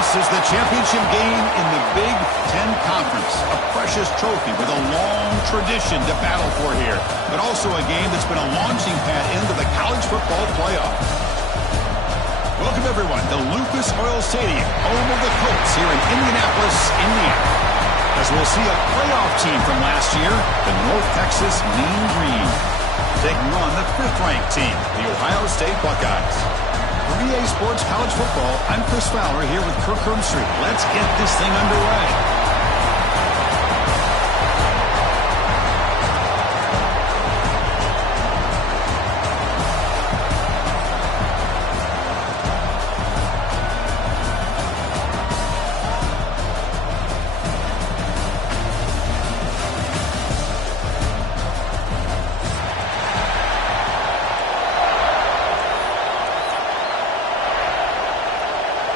This is the championship game in the Big Ten Conference. A precious trophy with a long tradition to battle for here. But also a game that's been a launching pad into the college football playoff. Welcome, everyone, to Lucas Oil Stadium, home of the Colts here in Indianapolis, Indiana. As we'll see a playoff team from last year, the North Texas Mean Green, taking on the 5th-ranked team, the Ohio State Buckeyes. For EA Sports College Football, I'm Chris Fowler here with Kirk Herbstreit. Let's get this thing underway.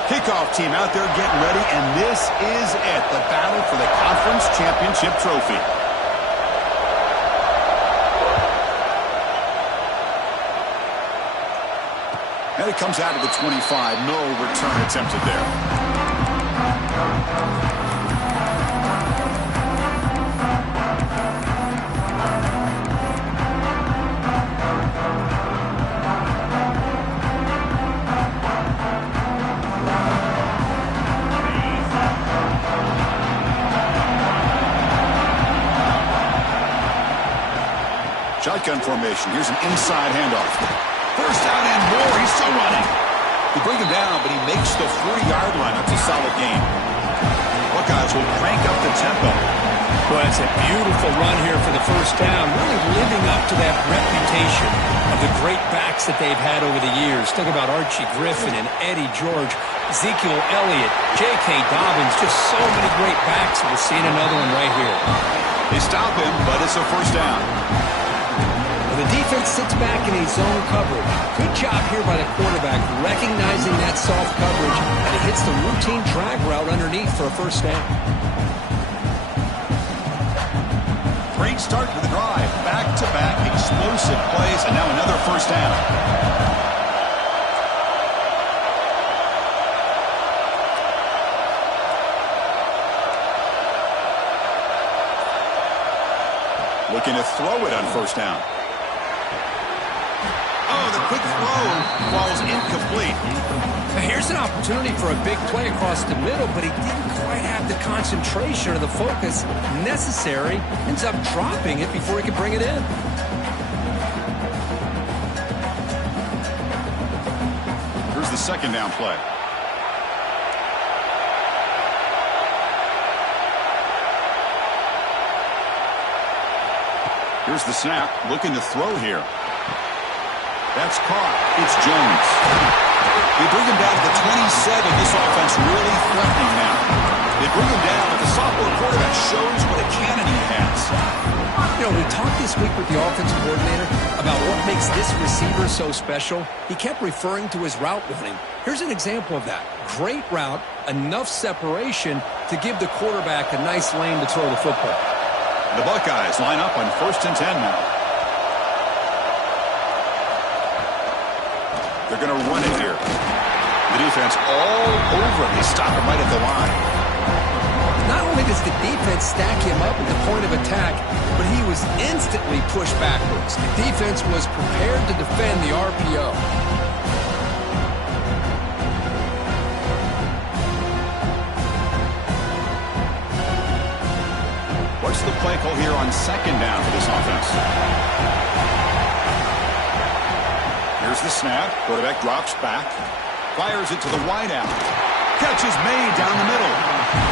Kickoff team out there getting ready, and this is it, the battle for the conference championship trophy. And it comes out of the 25. No return attempted there. Shotgun formation. Here's an inside handoff. First down and more. He's still running. They bring him down, but he makes the 40-yard line. That's a solid gain. Buckeyes will crank up the tempo. Well, it's a beautiful run here for the first down, really living up to that reputation of the great backs that they've had over the years. Think about Archie Griffin and Eddie George, Ezekiel Elliott, J.K. Dobbins, just so many great backs. We're seeing another one right here. They stop him, but it's a first down. The defense sits back in a zone coverage. Good job here by the quarterback, recognizing that soft coverage, and he hits the routine drag route underneath for a first down. Great start to the drive. Back-to-back explosive plays, and now another first down. Looking to throw it on first down. Oh, the quick throw falls incomplete. Now here's an opportunity for a big play across the middle, but he didn't quite have the concentration or the focus necessary. Ends up dropping it before he could bring it in. Here's the second down play. Here's the snap, looking to throw here. That's caught. It's Jones. They bring him down to the 27. This offense really threatening now. They bring him down, but the sophomore quarterback shows what a cannon he has. You know, we talked this week with the offensive coordinator about what makes this receiver so special. He kept referring to his route running. Here's an example of that. Great route, enough separation to give the quarterback a nice lane to throw the football. The Buckeyes line up on 1st and 10 now. They're going to run it here. The defense all over him. They stop him right at the line. Not only does the defense stack him up at the point of attack, but he was instantly pushed backwards. The defense was prepared to defend the RPO. What's the play call here on second down for this offense? Here's the snap. Quarterback drops back. Fires it to the wideout. Catch is made down the middle.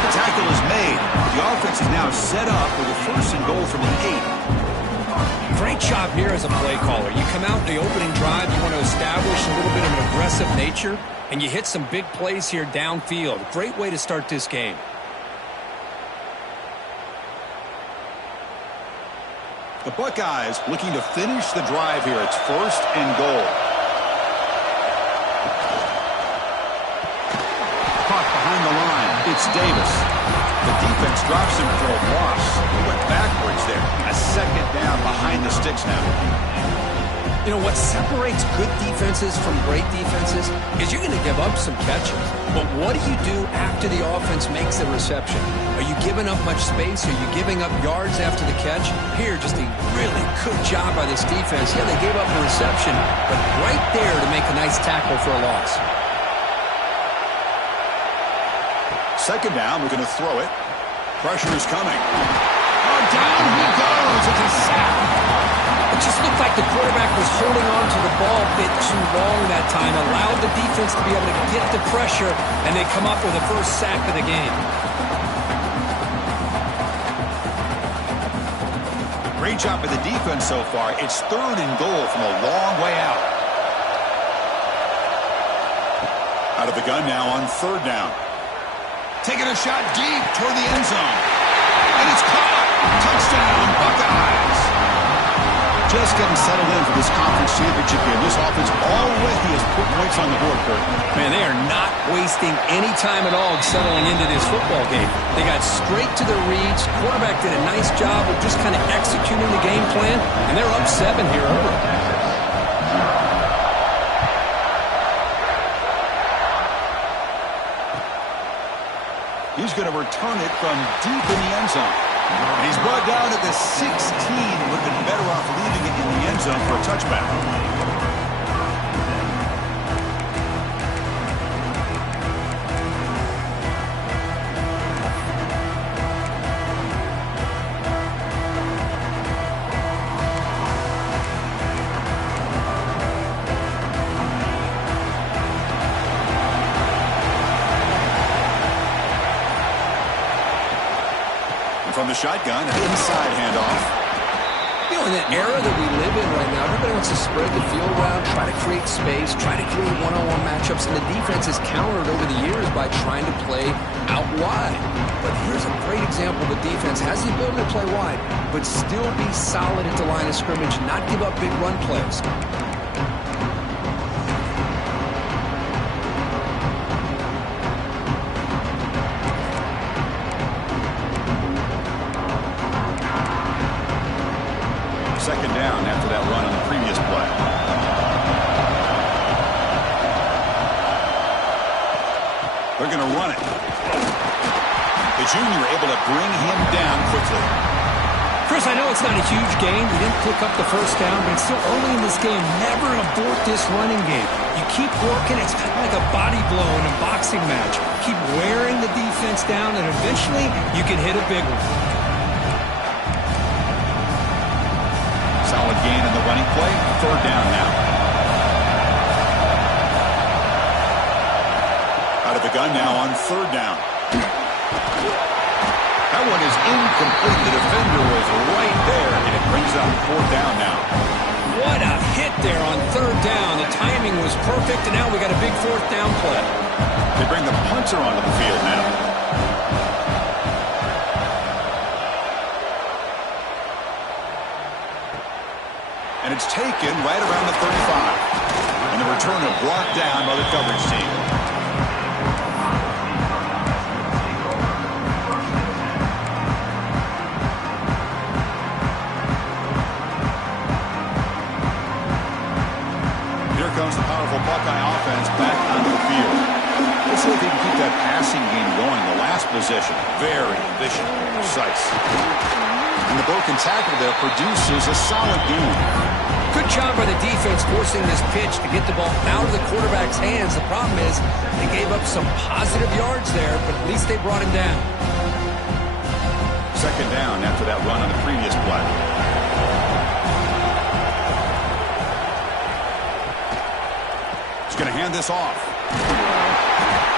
The tackle is made. The offense is now set up with a 1st and goal from the 8. Great job here as a play caller. You come out in the opening drive, you want to establish a little bit of an aggressive nature, and you hit some big plays here downfield. Great way to start this game. The Buckeyes looking to finish the drive here. It's 1st and goal. Caught behind the line. It's Davis. The defense drops him for a loss. He went backwards there. A second down behind the sticks now. You know, what separates good defenses from great defenses is you're going to give up some catches. But what do you do after the offense makes the reception? Are you giving up much space? Are you giving up yards after the catch? Here, just a really good job by this defense. Yeah, they gave up a reception, but right there to make a nice tackle for a loss. Second down, we're going to throw it. Pressure is coming. Oh, down he goes. It's a sack. It just looked like the quarterback was holding on to the ball a bit too long that time, allowed the defense to be able to get the pressure, and they come up with the first sack of the game. Great job by the defense so far. It's 3rd and goal from a long way out. Out of the gun now on 3rd down. Taking a shot deep toward the end zone. And it's caught. Touchdown, Buckeyes. Just getting settled in for this conference championship game. This offense already has put points on the board, Kurt. Man, they are not wasting any time at all settling into this football game. They got straight to their reads. Quarterback did a nice job of just kind of executing the game plan, and they're up 7 here early. He's going to return it from deep in the end zone. And he's brought down at the 16. Would have been better off leaving it in the end zone for a touchback. From the shotgun, an inside handoff. You know, in the era that we live in right now, everybody wants to spread the field around, try to create space, try to create one-on-one matchups, and the defense has countered over the years by trying to play out wide. But here's a great example. The defense has the ability to play wide, but still be solid at the line of scrimmage, not give up big run plays. Second down after that run on the previous play. They're going to run it. The junior able to bring him down quickly. Chris, I know it's not a huge gain. He didn't pick up the first down, but it's still early in this game. Never abort this running game. You keep working. It's kind of like a body blow in a boxing match. Keep wearing the defense down, and eventually you can hit a big one. Solid gain in the running play. 3rd down now. Out of the gun now on 3rd down. That one is incomplete. The defender was right there, and it brings up 4th down now. What a hit there on 3rd down. The timing was perfect, and now we got a big 4th down play. They bring the punter onto the field now. And it's taken right around the 35. And the returner brought down by the coverage team. Here comes the powerful Buckeye offense back onto the field. Let's see if they can keep that passing game going. The last possession, very efficient, precise. And the broken tackle there produces a solid gain. Good job by the defense forcing this pitch to get the ball out of the quarterback's hands. The problem is they gave up some positive yards there, but at least they brought him down. Second down after that run on the previous play. He's going to hand this off.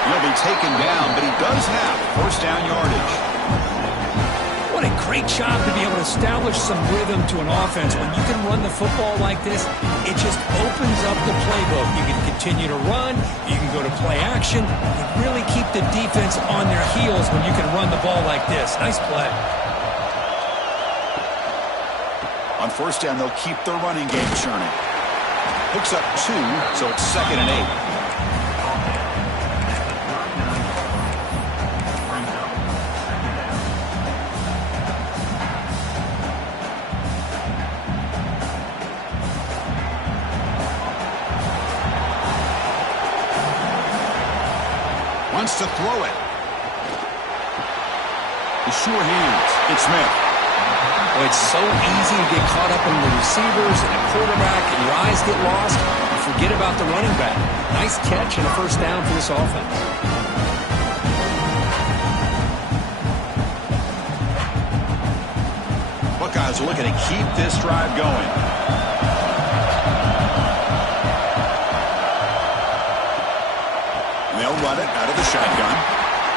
He'll be taken down, but he does have 1st down yardage. What a great job to be able to establish some rhythm to an offense. When you can run the football like this, it just opens up the playbook. You can continue to run. You can go to play action. You really keep the defense on their heels when you can run the ball like this. Nice play. On 1st down, they'll keep their running game churning. Picks up 2, so it's 2nd and 8. Wants to throw it. The sure hands. It's Smith. Well, it's so easy to get caught up in the receivers and the quarterback, and your eyes get lost. You forget about the running back. Nice catch and a first down for this offense. Buckeyes are looking to keep this drive going. They'll run it out of the shotgun.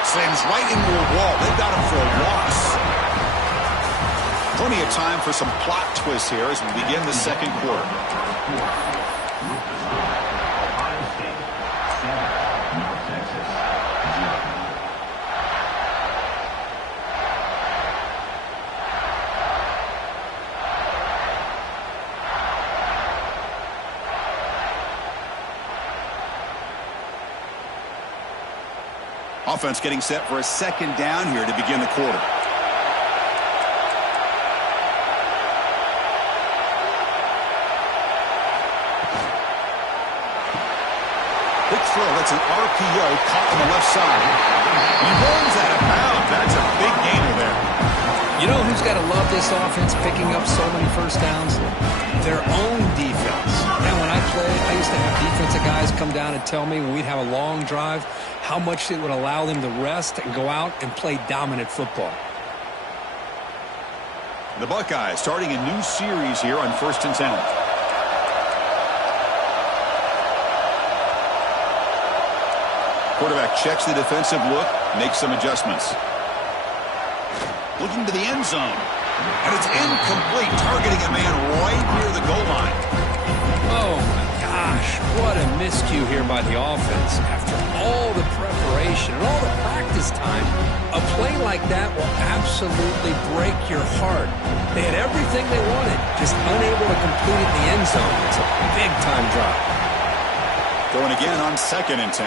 Slams right into a wall. They've got him for a loss. Plenty of time for some plot twists here as we begin the second quarter. Offense getting set for a second down here to begin the quarter. Quick throw. That's an RPO caught on the left side. He rolls out of bounds. That's a big gainer there. You know who's got to love this offense picking up so many first downs? Their own defense. And when I played, I used to have defensive guys come down and tell me when we'd have a long drive how much it would allow them to rest and go out and play dominant football. The Buckeyes starting a new series here on 1st and 10. Quarterback checks the defensive look, makes some adjustments. Looking to the end zone. And it's incomplete, targeting a man right near the goal line. Oh, my gosh. What a miscue here by the offense. After all the preparation and all the practice time, a play like that will absolutely break your heart. They had everything they wanted, just unable to complete it in the end zone. It's a big-time drop. Going again on 2nd and 10.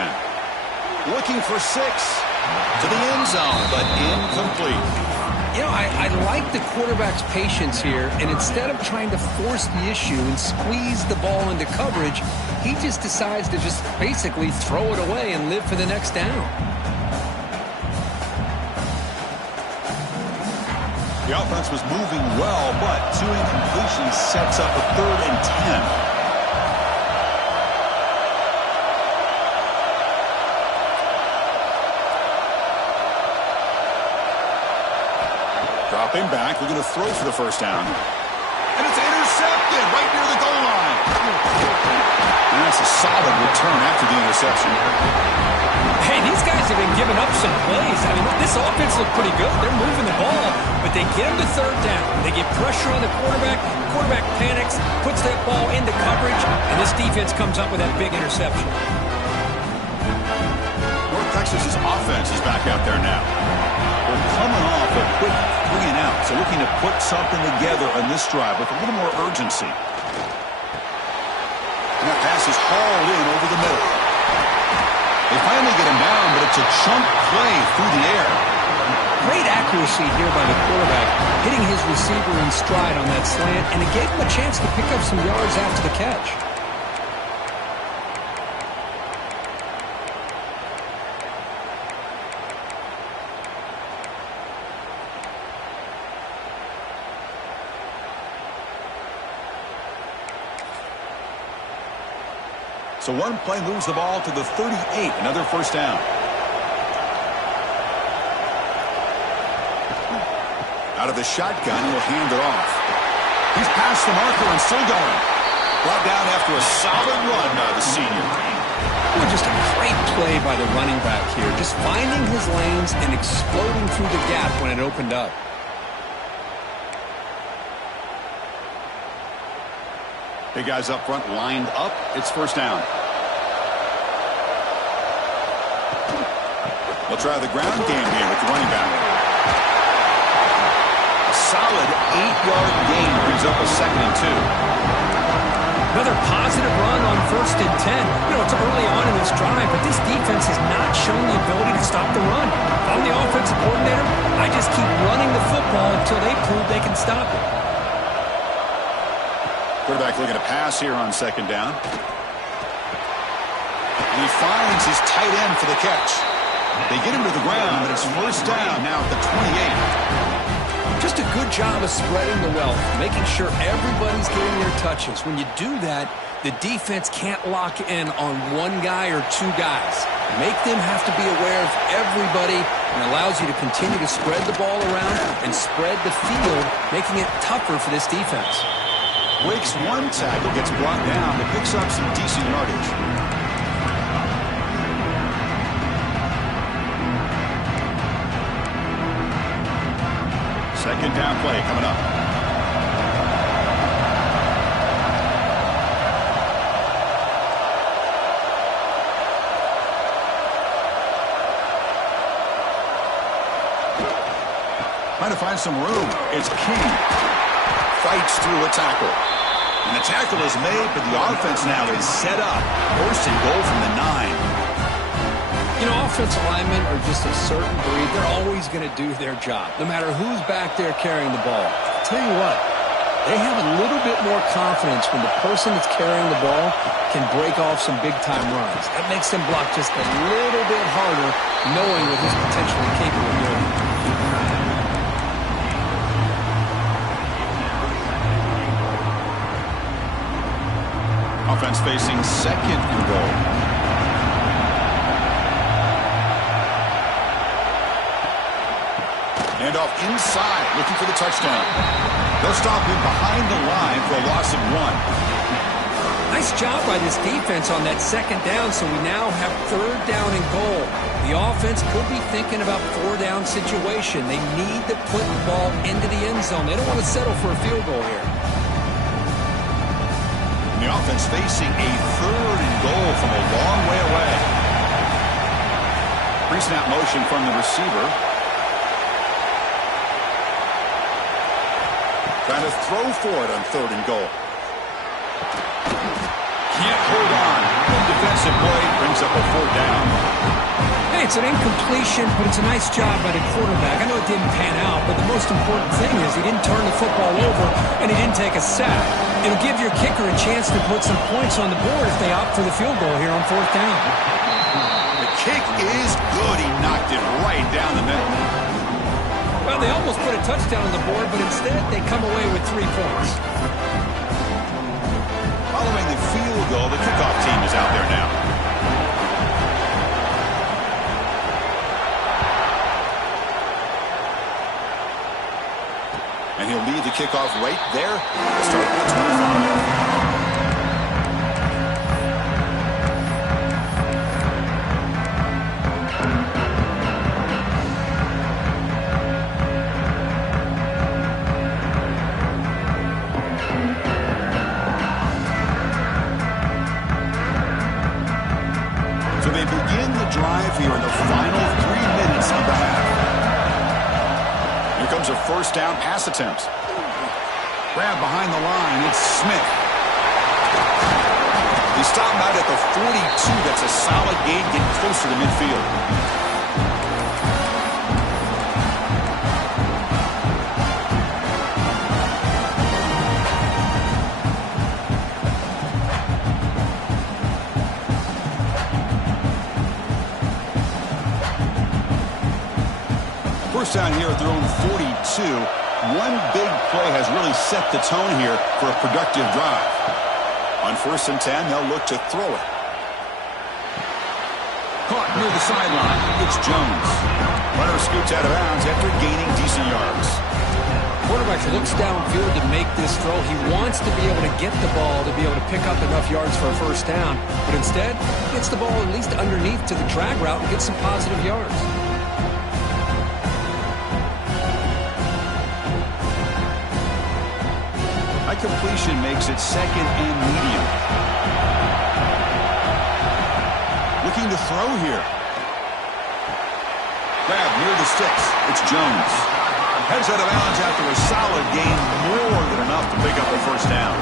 Looking for 6 to the end zone, but incomplete. You know, I like the quarterback's patience here, and instead of trying to force the issue and squeeze the ball into coverage, he just decides to just basically throw it away and live for the next down. The offense was moving well, but 2 incompletions sets up a 3rd and 10. Dropping back, looking to throw for the first down. And it's intercepted right near the goal line. And that's a solid return after the interception. Hey, these guys have been giving up some plays. I mean, this offense looked pretty good. They're moving the ball, but they get him to 3rd down. They get pressure on the quarterback. Quarterback panics, puts that ball into coverage, and this defense comes up with that big interception. North Texas's offense is back out there now. They're coming off a quick 3 and out, so looking to put something together on this drive with a little more urgency. And that pass is hauled in over the middle. They finally get him down, but it's a chunk play through the air. Great accuracy here by the quarterback, hitting his receiver in stride on that slant, and it gave him a chance to pick up some yards after the catch. So one play moves the ball to the 38, another first down. Out of the shotgun, he'll hand it off. He's past the marker and still going. Brought down after a solid run by the senior. Well, just a great play by the running back here, just finding his lanes and exploding through the gap when it opened up. Big guys up front lined up. It's first down. They'll try the ground game here with the running back. A solid 8-yard gain brings up a 2nd and 2. Another positive run on 1st and 10. You know, it's early on in this drive, but this defense has not shown the ability to stop the run. If I'm the offensive coordinator, I just keep running the football until they prove they can stop it. Quarterback looking to pass here on 2nd down. And he finds his tight end for the catch. They get him to the ground, but it's first down now at the 28. Just a good job of spreading the wealth, making sure everybody's getting their touches. When you do that, the defense can't lock in on one guy or two guys. Make them have to be aware of everybody, and allows you to continue to spread the ball around and spread the field, making it tougher for this defense. Wake's one tackle gets brought down, but picks up some decent yardage. Second down play coming up. Trying to find some room. It's King. Fights through a tackle. And the tackle is made, but the offense now is set up. First and goal from the 9. You know, offensive linemen are just a certain breed. They're always going to do their job, no matter who's back there carrying the ball. I'll tell you what, they have a little bit more confidence when the person that's carrying the ball can break off some big-time runs. That makes them block just a little bit harder, knowing what he's potentially capable of doing. Offense facing second and goal. Hand off inside, looking for the touchdown. They'll stop him behind the line for a loss of 1. Nice job by this defense on that second down, so we now have third down and goal. The offense could be thinking about four-down situation. They need to put the ball into the end zone. They don't want to settle for a field goal here. The offense facing a third and goal from a long way away. Pre-snap motion from the receiver. Trying to throw for it on third and goal. Can't hold on. Good defensive play brings up a fourth down. Hey, it's an incompletion, but it's a nice job by the quarterback. I know it didn't pan out, but the most important thing is he didn't turn the football over and he didn't take a sack. It'll give your kicker a chance to put some points on the board if they opt for the field goal here on fourth down. The kick is good. He knocked it right down the middle. Well, they almost put a touchdown on the board, but instead they come away with 3 points. Following the field goal, the kickoff team is out there now. And he'll lead the kickoff right there. Start at the 25. So they begin the drive here in the final 3 minutes of the half. Here comes a first down pass attempt. Grab behind the line. It's Smith. He stopped out at the 42. That's a solid gain, getting closer to midfield. First down here at their own 42. One big play has really set the tone here for a productive drive. On 1st and 10, they'll look to throw it. Caught near the sideline. It's Jones. Runner scoots out of bounds after gaining decent yards. Quarterback looks downfield to make this throw. He wants to be able to get the ball to be able to pick up enough yards for a first down. But instead, gets the ball at least underneath to the drag route and gets some positive yards. High completion makes it second and medium. Looking to throw here. Grab near the sticks. It's Jones. Heads out of bounds after a solid gain, more than enough to pick up a first down.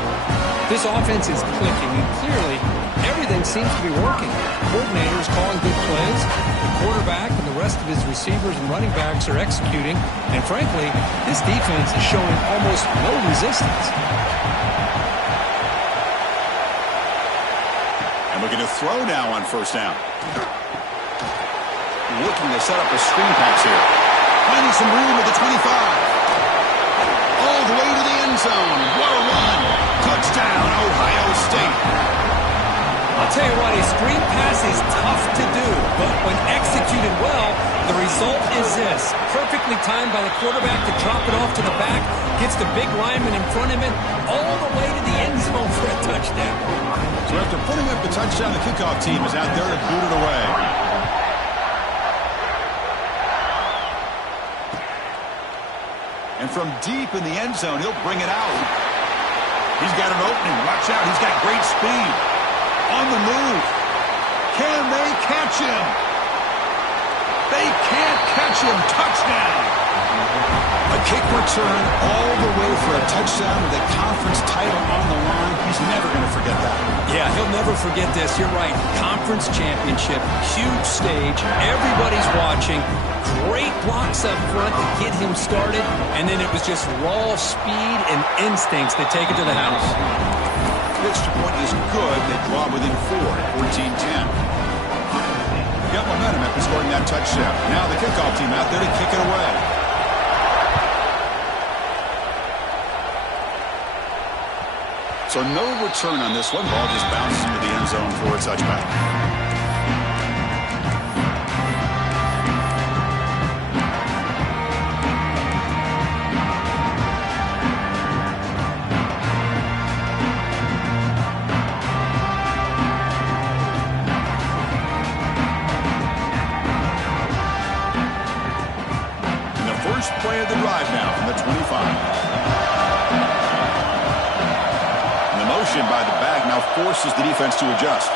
This offense is clicking, and clearly everything seems to be working. The coordinator is calling good plays. The quarterback and the rest of his receivers and running backs are executing. And frankly, this defense is showing almost no resistance. And looking to throw now on first down. looking to set up a screen pass here. Finding some room at the 25. All the way to the end zone. What a run. Touchdown, Ohio State. I'll tell you what, a screen pass is tough to do, but when executed well, the result is this. Perfectly timed by the quarterback to drop it off to the back, gets the big lineman in front of him, all the way to the end zone for a touchdown. So after putting up the touchdown, the kickoff team is out there to boot it away. And from deep in the end zone, he'll bring it out. He's got an opening. Watch out. He's got great speed. On the move. Can they catch him? They can't catch him. Touchdown. A kick return all the way for a touchdown with a conference title on the line. He's never going to forget that. Yeah, he'll never forget this. You're right. Conference championship, huge stage. Everybody's watching. Great blocks up front to get him started. And then it was just raw speed and instincts that take it to the house. The extra point is good. They draw within 4 at 14-10. Got momentum after scoring that touchdown. Now the kickoff team out there to kick it away. So no return on this one. Ball just bounces into the end zone for a touchback. First play of the drive now from the 25. And the motion by the back now forces the defense to adjust.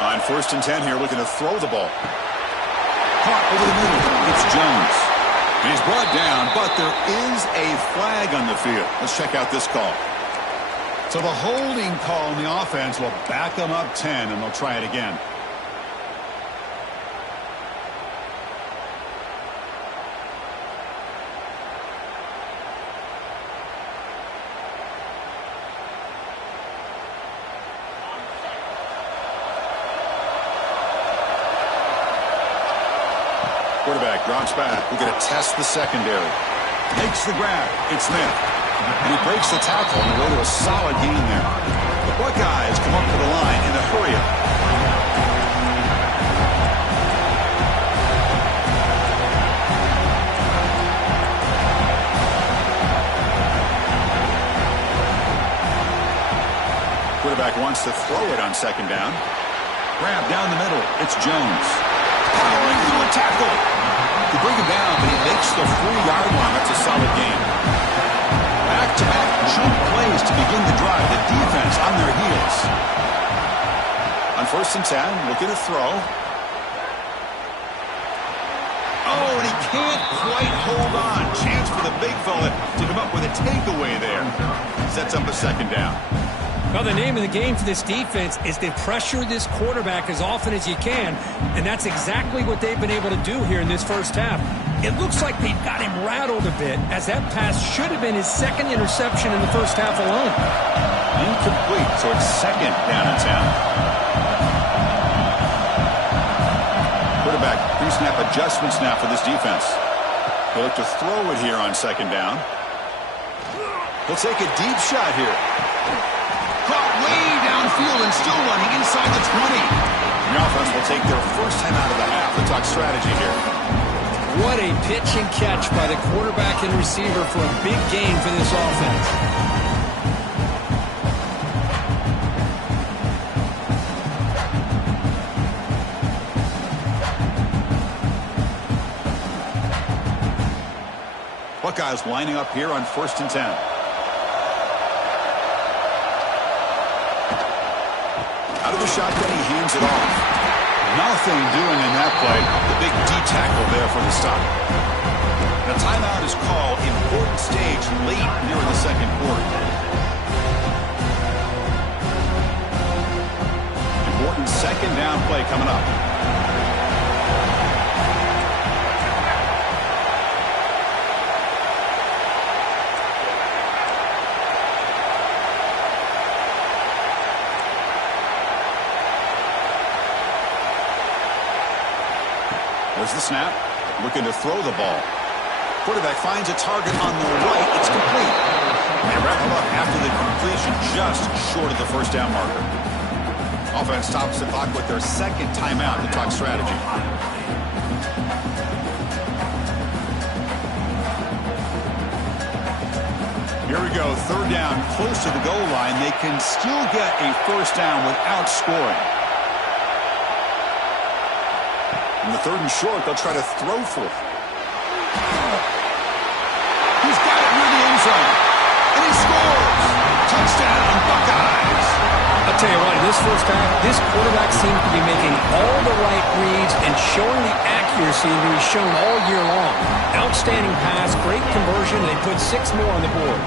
On 1st and 10 here, looking to throw the ball. Caught over the middle. It's Jones. And he's brought down, but there is a flag on the field. Let's check out this call. So the holding call on the offense will back them up 10, and they'll try it again. Quarterback drops back. We're going to test the secondary. Makes the grab. It's Smith. And he breaks the tackle on the way to a solid gain there. The Buckeyes come up to the line in a hurry-up. Quarterback wants to throw it on 2nd down. Grab down the middle. It's Jones. Powering through a tackle. To bring him down, but he makes the 4-yard line. That's a solid gain. Back-to-back jump plays to begin the drive. The defense on their heels. On 1st and 10, looking to throw. Oh, and he can't quite hold on. Chance for the big fella to come up with a takeaway there. Sets up a 2nd down. Well, the name of the game for this defense is to pressure this quarterback as often as you can, and that's exactly what they've been able to do here in this first half. It looks like they've got him rattled a bit, as that pass should have been his 2nd interception in the first half alone. Incomplete, so it's 2nd down and 10. Quarterback pre-snap adjustments now for this defense. They'll look to throw it here on 2nd down. He'll take a deep shot here. Caught way downfield and still running inside the 20. The offense will take their first time out of the half. We'll talk strategy here. What a pitch and catch by the quarterback and receiver for a big gain for this offense. Buckeyes lining up here on 1st and 10. Out of the shotgun, he hands it off. Nothing doing in that play. The big D tackle there for the stop. The timeout is called. Important stage late near the 2nd quarter. Important 2nd down play coming up. Here's the snap. Looking to throw the ball. Quarterback finds a target on the right. It's complete. They wrap him up after the completion, just short of the first down marker. Offense stops the clock with their second timeout to talk strategy. Here we go, third down, close to the goal line. They can still get a first down without scoring. In the third and short, they'll try to throw for it. He's got it near the end zone. And he scores! Touchdown, Buckeyes! I'll tell you what, in this first half, this quarterback seems to be making all the right reads and showing the accuracy that he's shown all year long. Outstanding pass, great conversion, and they put 6 more on the board.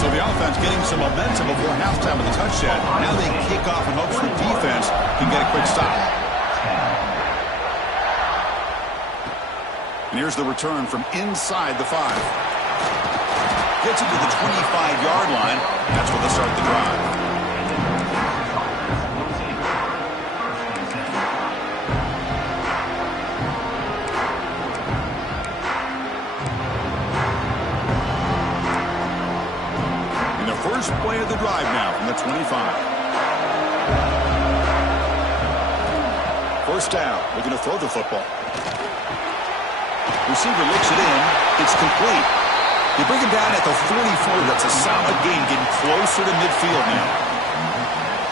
So the offense getting some momentum before halftime with the touchdown. Now they kick off and hopes the defense can get a quick stop. And here's the return from inside the 5. Gets it to the 25-yard line. That's where they'll start the drive. In the first play of the drive now from the 25. First down. Looking to throw the football. Receiver looks it in. It's complete. They bring him down at the 44. That's a solid gain, getting closer to midfield now.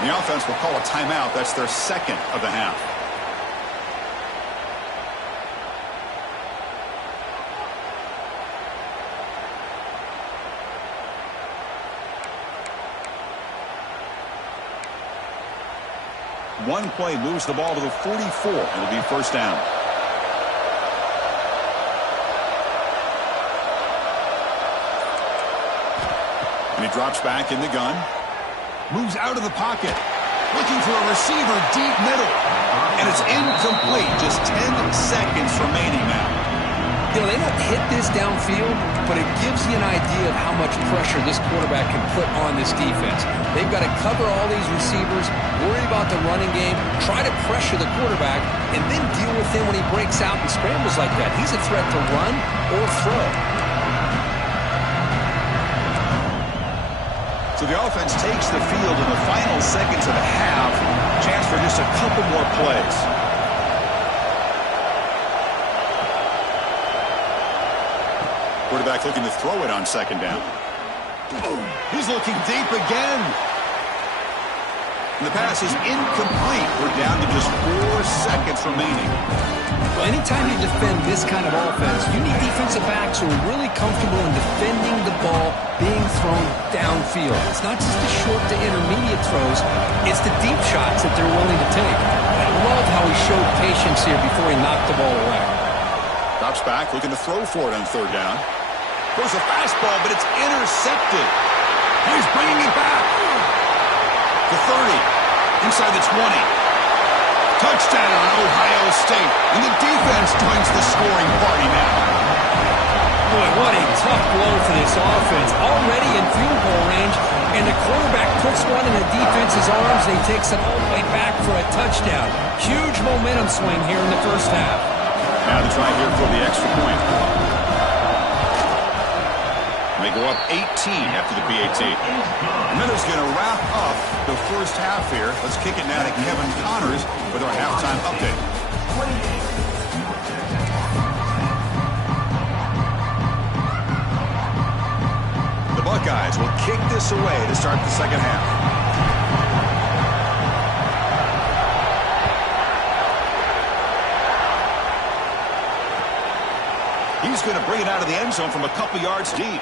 The offense will call a timeout. That's their second of the half. One play moves the ball to the 44. It'll be first down. And he drops back in the gun. Moves out of the pocket. Looking for a receiver deep middle. And it's incomplete. Just 10 seconds remaining now. You know, they don't hit this downfield, but it gives you an idea of how much pressure this quarterback can put on this defense. They've got to cover all these receivers, worry about the running game, try to pressure the quarterback, and then deal with him when he breaks out and scrambles like that. He's a threat to run or throw. So the offense takes the field in the final seconds of the half. Chance for just a couple more plays. Quarterback looking to throw it on second down. He's looking deep again. And the pass is incomplete. We're down to just 4 seconds remaining. Well, anytime you defend this kind of offense, you need defensive backs who are really comfortable in defending the ball being thrown downfield. It's not just the short to intermediate throws, it's the deep shots that they're willing to take. I love how he showed patience here before he knocked the ball away. Drops back, looking to throw for it on third down. Throws a fastball, but it's intercepted. He's bringing it back. The 30, inside the 20. Touchdown, Ohio State. And the defense joins the scoring party now. Boy, what a tough blow for this offense. Already in field goal range, and the quarterback puts one in the defense's arms, and he takes it all the way back for a touchdown. Huge momentum swing here in the first half. Now they try here for the extra point. They go up 18 after the PAT. And that is going to wrap up the first half here. Let's kick it now to Kevin Connors with our halftime update. The Buckeyes will kick this away to start the second half. He's going to bring it out of the end zone from a couple yards deep.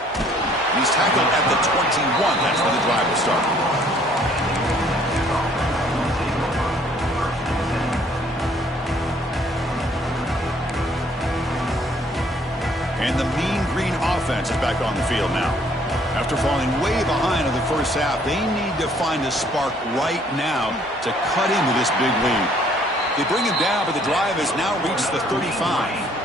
And he's tackled at the 21. That's where the drive will start. And the Mean Green offense is back on the field now. After falling way behind in the first half, they need to find a spark right now to cut into this big lead. They bring him down, but the drive has now reached the 35.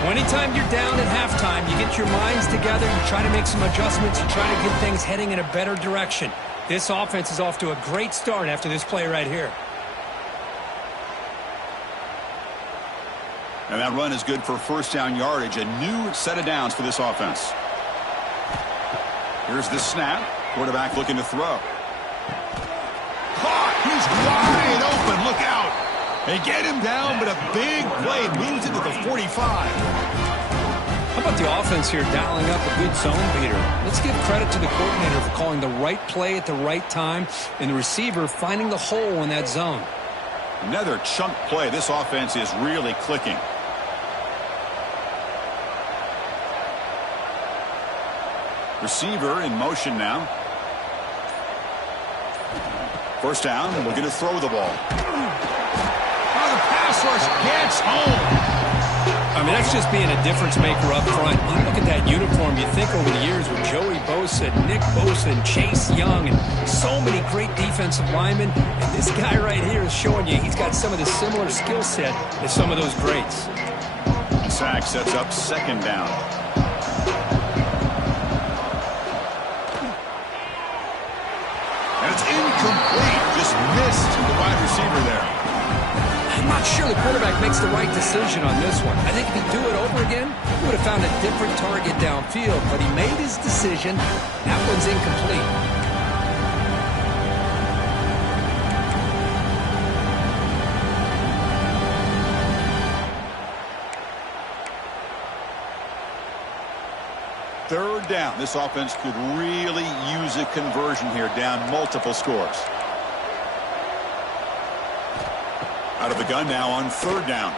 Anytime you're down at halftime, you get your minds together, you try to make some adjustments, you try to get things heading in a better direction. This offense is off to a great start after this play right here. And that run is good for first down yardage. A new set of downs for this offense. Here's the snap. Quarterback looking to throw. Caught. He's wide open. Look out. They get him down, but a big play moves into the 45. How about the offense here dialing up a good zone beater? Let's give credit to the coordinator for calling the right play at the right time and the receiver finding the hole in that zone. Another chunk play. This offense is really clicking. Receiver in motion now. First down, looking to throw the ball. Oh, the pass rush gets home. I mean, that's just being a difference maker up front. You look at that uniform, you think over the years with Joey Bosa, Nick Bosa, and Chase Young, and so many great defensive linemen. And this guy right here is showing you he's got some of the similar skill set as some of those greats. The sack sets up second down. And it's incomplete. Just missed the wide receiver there. I'm not sure the quarterback makes the right decision on this one. I think if he'd do it over again, he would have found a different target downfield. But he made his decision. That one's incomplete. Third down. This offense could really use a conversion here, down multiple scores. Out of the gun now on third down.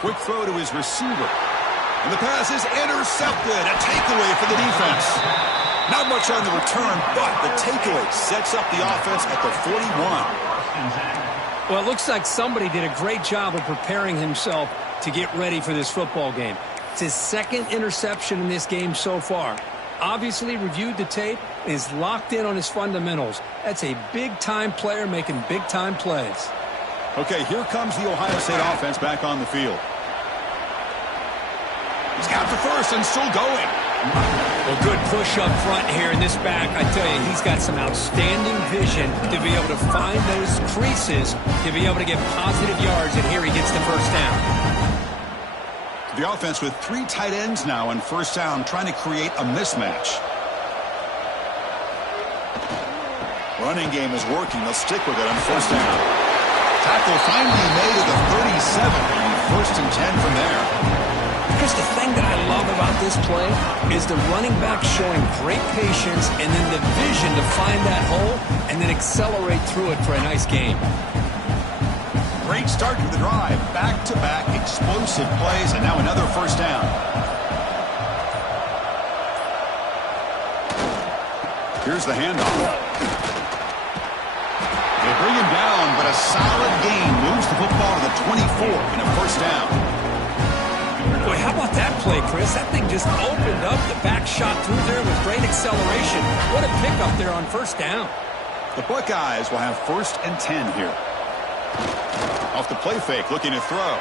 Quick throw to his receiver. And the pass is intercepted. A takeaway for the defense. Not much on the return, but the takeaway sets up the offense at the 41. Well, it looks like somebody did a great job of preparing himself to get ready for this football game. It's his second interception in this game so far. Obviously reviewed the tape and is locked in on his fundamentals. That's a big-time player making big-time plays. Okay, here comes the Ohio State offense back on the field. He's got the first and still going. Well, good push up front here in this back. I tell you, he's got some outstanding vision to be able to find those creases, to be able to get positive yards, and here he gets the first down. The offense with three tight ends now on first down, trying to create a mismatch. Running game is working. They'll stick with it on first down. Tackle finally made at the 37. And first and 10 from there. Because the thing that I love about this play is the running back showing great patience and then the vision to find that hole and then accelerate through it for a nice game. Great start to the drive. Back-to-back explosive plays, and now another first down. Here's the handoff. They bring him down, but a solid gain moves the football to the 24 and a first down. Boy, how about that play, Chris? That thing just opened up. The back shot through there with great acceleration. What a pickup there on first down. The Buckeyes will have first and 10 here. Off the play fake, looking to throw.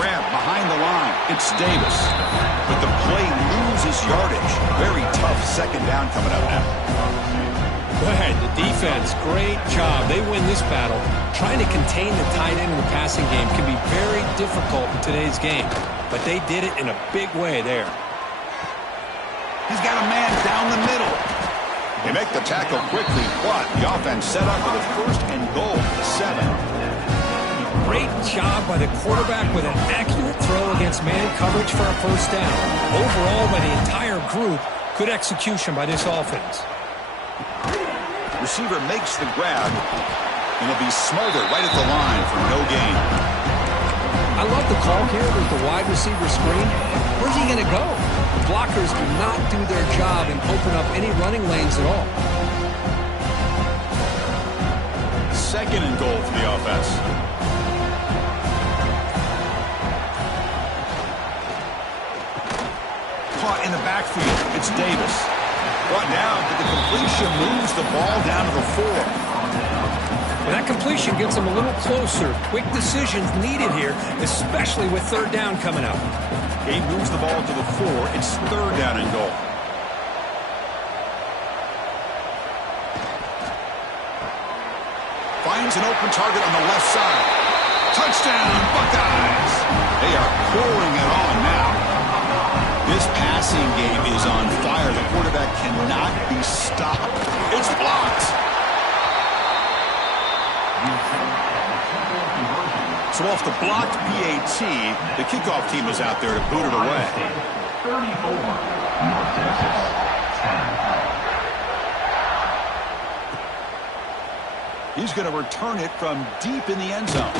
Grab behind the line. It's Davis. But the play loses yardage. Very tough second down coming up now. Go ahead, the defense, great job. They win this battle. Trying to contain the tight end in the passing game can be very difficult in today's game. But they did it in a big way there. He's got a man down the middle. They make the tackle quickly, but the offense set up with a first and goal at the 7. Great job by the quarterback with an accurate throw against man coverage for a first down. Overall, by the entire group, good execution by this offense. Receiver makes the grab, and it'll be smothered right at the line for no gain. I love the call here with the wide receiver screen. Where's he going to go? The blockers do not do their job and open up any running lanes at all. Second and goal for the offense. Caught in the backfield. It's Davis. Brought down, but the completion moves the ball down to the 4. Well, that completion gets them a little closer. Quick decisions needed here, especially with third down coming up. He moves the ball to the 4. It's third down and goal. Finds an open target on the left side. Touchdown, Buckeyes. They are pouring it on now. This passing game is on fire. The quarterback cannot be stopped. It's blocked. So off the blocked PAT, the kickoff team is out there to boot it away. 34, North Texas, 10. He's going to return it from deep in the end zone.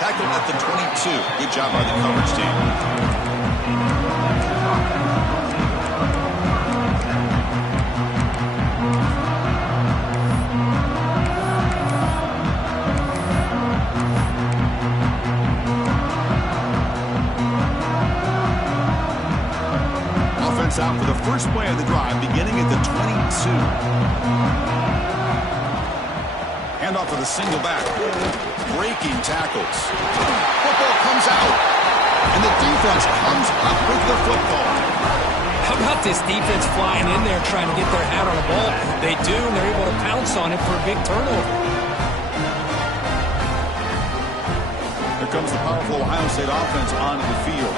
Tackled at the 22. Good job by the coverage team. Out for the first play of the drive, beginning at the 22. Handoff for the single back. Breaking tackles. Football comes out. And the defense comes up with the football. How about this defense flying in there trying to get their hat on the ball? They do, and they're able to pounce on it for a big turnover. Here comes the powerful Ohio State offense onto the field.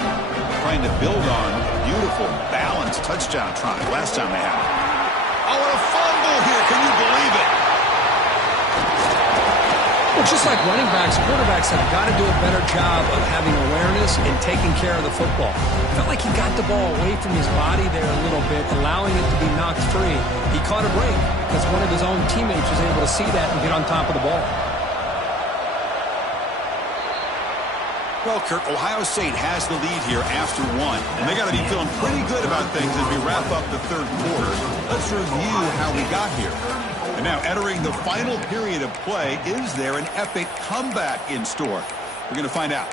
Trying to build on a beautiful, balanced touchdown try last time they had it. Oh, and a fumble here. Can you believe it? Well, just like running backs, quarterbacks have got to do a better job of having awareness and taking care of the football. Felt like he got the ball away from his body there a little bit, allowing it to be knocked free. He caught a break because one of his own teammates was able to see that and get on top of the ball. Well, Kirk, Ohio State has the lead here after one, and they got to be feeling pretty good about things as we wrap up the third quarter. Let's review how we got here. And now entering the final period of play, is there an epic comeback in store? We're going to find out.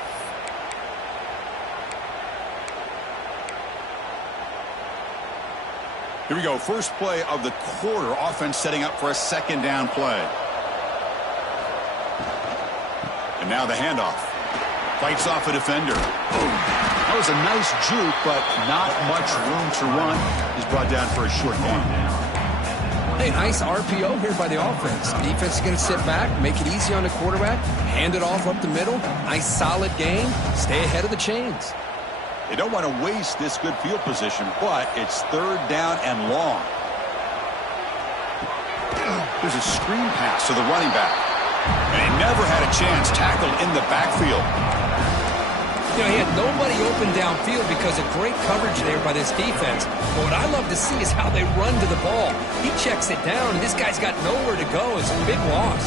Here we go, first play of the quarter, offense setting up for a second down play. And now the handoff. Fights off a defender. That was a nice juke, but not much room to run. He's brought down for a short gain. Hey, nice RPO here by the offense. Defense is going to sit back, make it easy on the quarterback, hand it off up the middle. Nice solid game. Stay ahead of the chains. They don't want to waste this good field position, but it's third down and long. There's a screen pass to the running back. And he never had a chance, tackled in the backfield. You know, he had nobody open downfield because of great coverage there by this defense. But what I love to see is how they run to the ball. He checks it down, and this guy's got nowhere to go. It's a big loss.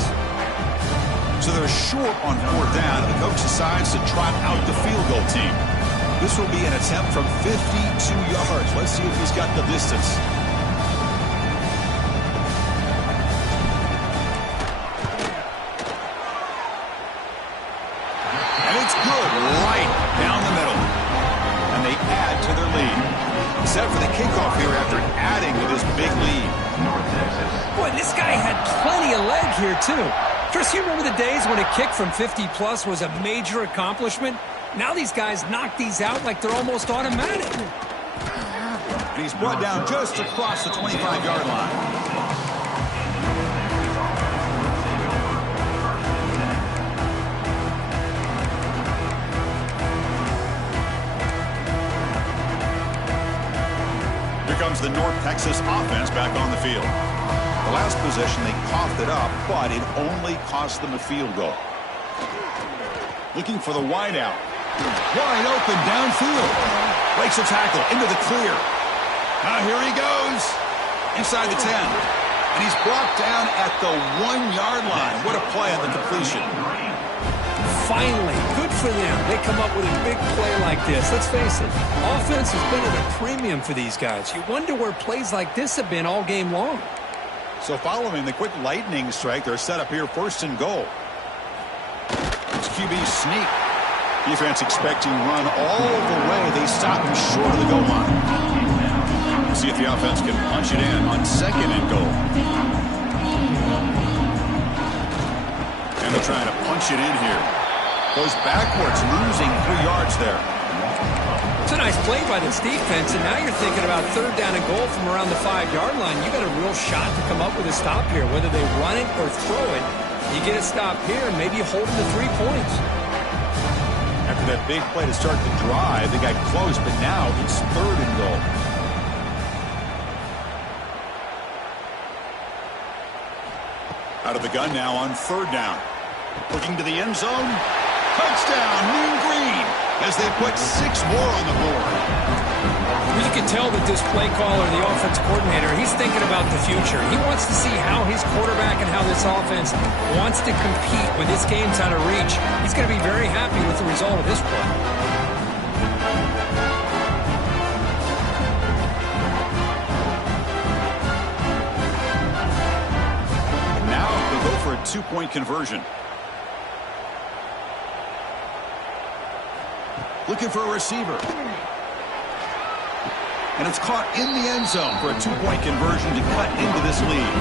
So they're short on fourth down, and the coach decides to trot out the field goal team. This will be an attempt from 52 yards. Let's see if he's got the distance. Set for the kickoff here after adding to this big lead. Boy, this guy had plenty of leg here, too. Chris, you remember the days when a kick from 50-plus was a major accomplishment? Now these guys knock these out like they're almost automatic. And he's brought down just across the 25-yard line. Comes the North Texas offense back on the field. The last possession, they coughed it up, but it only cost them a field goal. Looking for the wideout. Wide open downfield. Breaks a tackle into the clear. Now here he goes. Inside the 10. And he's brought down at the 1-yard line. What a play on the completion. Finally, good for them. They come up with a big play like this. Let's face it, offense has been at a premium for these guys. You wonder where plays like this have been all game long. So following the quick lightning strike, they're set up here first and goal. It's QB sneak. Defense expecting run all the way. They stop him short of the goal line. We'll see if the offense can punch it in on second and goal. And they're trying to punch it in here. Goes backwards, losing 3 yards there. It's a nice play by this defense, and now you're thinking about third down and goal from around the 5-yard line. You got a real shot to come up with a stop here. Whether they run it or throw it, you get a stop here, and maybe you hold them to 3 points. that big play to start the drive. They got close, but now it's 3rd and goal. Out of the gun now on 3rd down. Looking to the end zone. Touchdown, Mean Green, as they put 6 more on the board. You can tell that this play caller, the offense coordinator, he's thinking about the future. He wants to see how his quarterback and how this offense wants to compete when this game's out of reach. He's going to be very happy with the result of this play. Now they'll go for a 2-point conversion. Looking for a receiver. And it's caught in the end zone for a 2-point conversion to cut into this lead.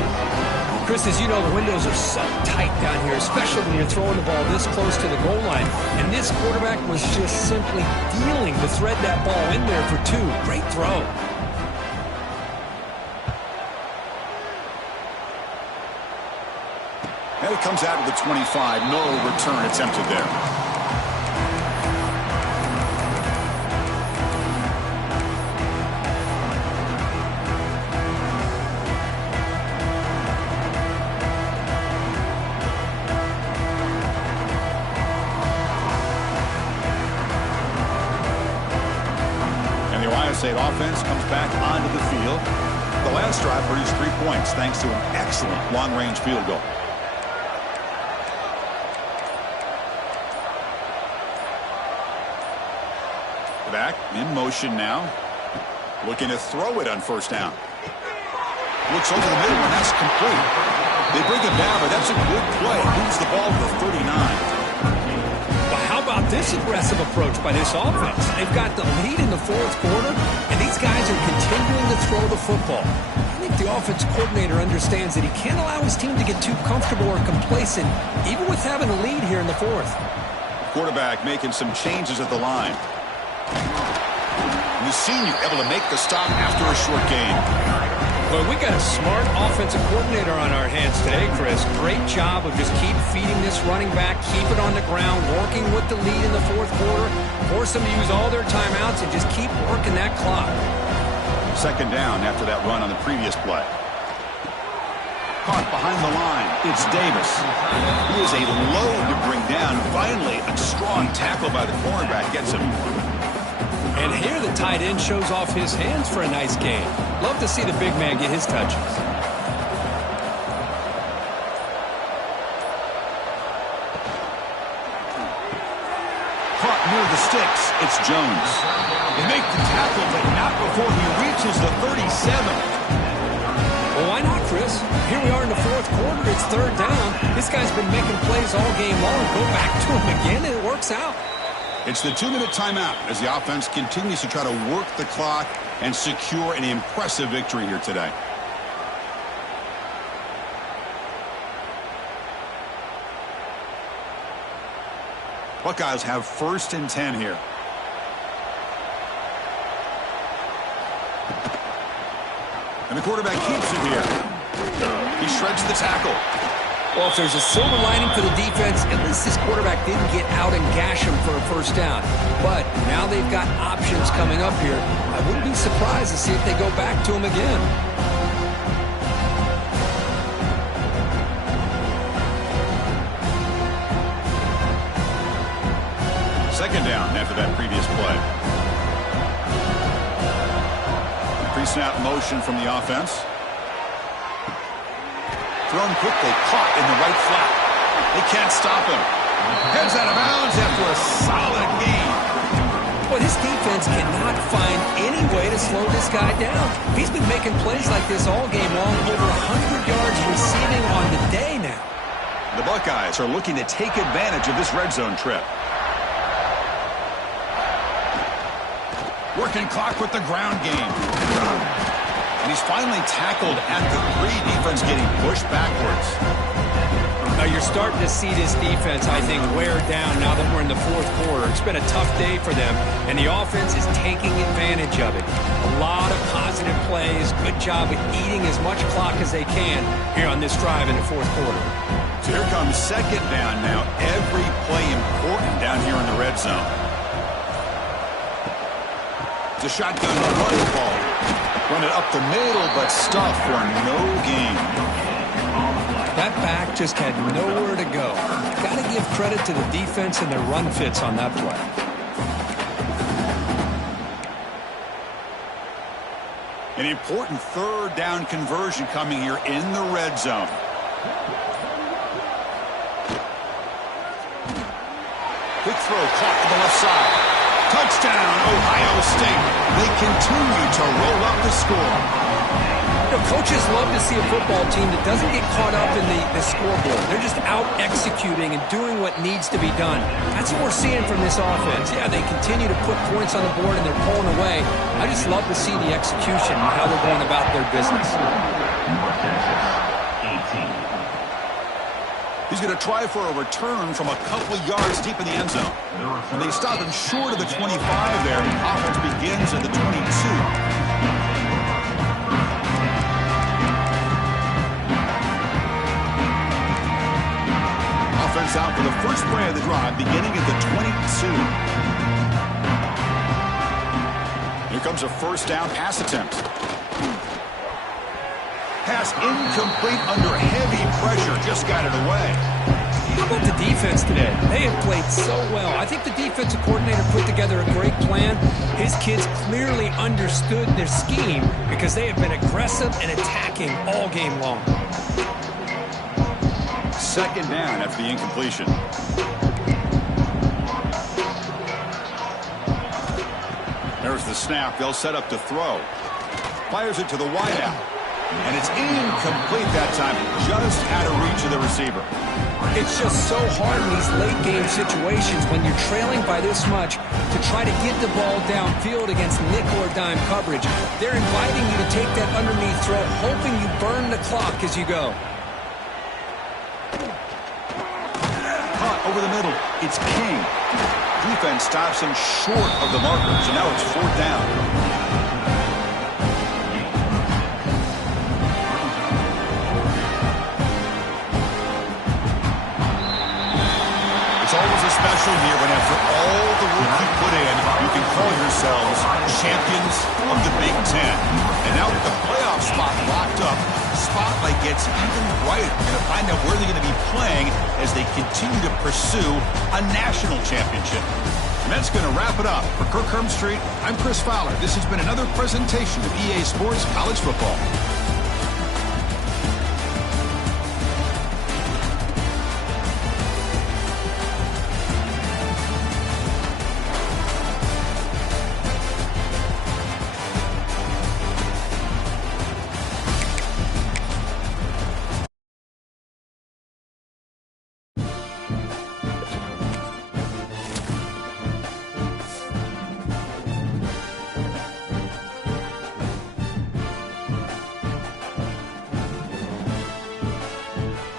Chris, as you know, the windows are so tight down here, especially when you're throwing the ball this close to the goal line. And this quarterback was just simply dealing to thread that ball in there for 2. Great throw. And it comes out of the 25. No return attempted there. State offense comes back onto the field. The last drive produced 3 points thanks to an excellent long-range field goal. Back in motion now. Looking to throw it on 1st down. Looks over the middle, and that's complete. They bring it down, but that's a good play. Moves the ball to the 39. How about this aggressive approach by this offense? They've got the lead in the 4th quarter, and these guys are continuing to throw the football. I think the offense coordinator understands that he can't allow his team to get too comfortable or complacent, even with having a lead here in the 4th. Quarterback making some changes at the line. And the senior able to make the stop after a short gain. Well, we got a smart offensive coordinator on our hands today, Chris. Great job of just keep feeding this running back, keep it on the ground, working with the lead in the 4th quarter, force them to use all their timeouts, and just keep working that clock. 2nd down after that run on the previous play. Caught behind the line. It's Davis. He is a load to bring down. Finally, a strong tackle by the cornerback gets him. And here the tight end shows off his hands for a nice gain. Love to see the big man get his touches. Caught near the sticks. It's Jones. They make the tackle, but not before he reaches the 37. Well, why not, Chris? Here we are in the 4th quarter. It's 3rd down. This guy's been making plays all game long. Go back to him again, and it works out. It's the 2-minute timeout as the offense continues to try to work the clock and secure an impressive victory here today. Buckeyes have 1st and 10 here. And the quarterback keeps it here. He shreds the tackle. Well, if there's a silver lining for the defense, at least this quarterback didn't get out and gash him for a 1st down. But now they've got options coming up here. I wouldn't be surprised to see if they go back to him again. Second down after that previous play. Pre-snap motion from the offense. Thrown quickly, caught in the right flat. They can't stop him. Heads out of bounds after a solid gain. But his defense cannot find any way to slow this guy down. He's been making plays like this all game long, over 100 yards receiving on the day now. The Buckeyes are looking to take advantage of this red zone trip. Working clock with the ground game. And he's finally tackled at the 3. Defense getting pushed backwards. Now you're starting to see this defense, I think, wear down now that we're in the 4th quarter. It's been a tough day for them, and the offense is taking advantage of it. A lot of positive plays. Good job at eating as much clock as they can here on this drive in the 4th quarter. So here comes 2nd down now. Every play important down here in the red zone. It's a shotgun run ball. Run it up the middle, but stuff for no gain. That back just had nowhere to go. Got to give credit to the defense and their run fits on that play. An important third down conversion coming here in the red zone. Quick throw caught to the left side. Touchdown, Ohio State. They continue to roll up the score. You know, coaches love to see a football team that doesn't get caught up in the scoreboard. They're just out executing and doing what needs to be done. That's what we're seeing from this offense. Yeah, they continue to put points on the board and they're pulling away. I just love to see the execution and how they're going about their business. North Texas, 18. He's going to try for a return from a couple of yards deep in the end zone. And they stop him short of the 25 there. Offense begins at the 22. Offense out for the first play of the drive, beginning at the 22. Here comes a first down pass attempt. Pass incomplete under heavy pressure. Just got it away. How about the defense today? They have played so well. I think the defensive coordinator put together a great plan. His kids clearly understood their scheme because they have been aggressive and attacking all game long. Second down after the incompletion. There's the snap. They'll set up to throw. Fires it to the wideout. And it's incomplete that time, just out of reach of the receiver. It's just so hard in these late-game situations when you're trailing by this much to try to get the ball downfield against nickel or dime coverage. They're inviting you to take that underneath throw, hoping you burn the clock as you go. Caught over the middle. It's King. Defense stops him short of the marker, so now it's fourth down. Special year when after all the work you put in, you can call yourselves champions of the Big Ten. And now with the playoff spot locked up, spotlight gets even brighter. We're going to find out where they're going to be playing as they continue to pursue a national championship. And that's going to wrap it up. For Kirk Herbstreit, I'm Chris Fowler. This has been another presentation of EA Sports College Football.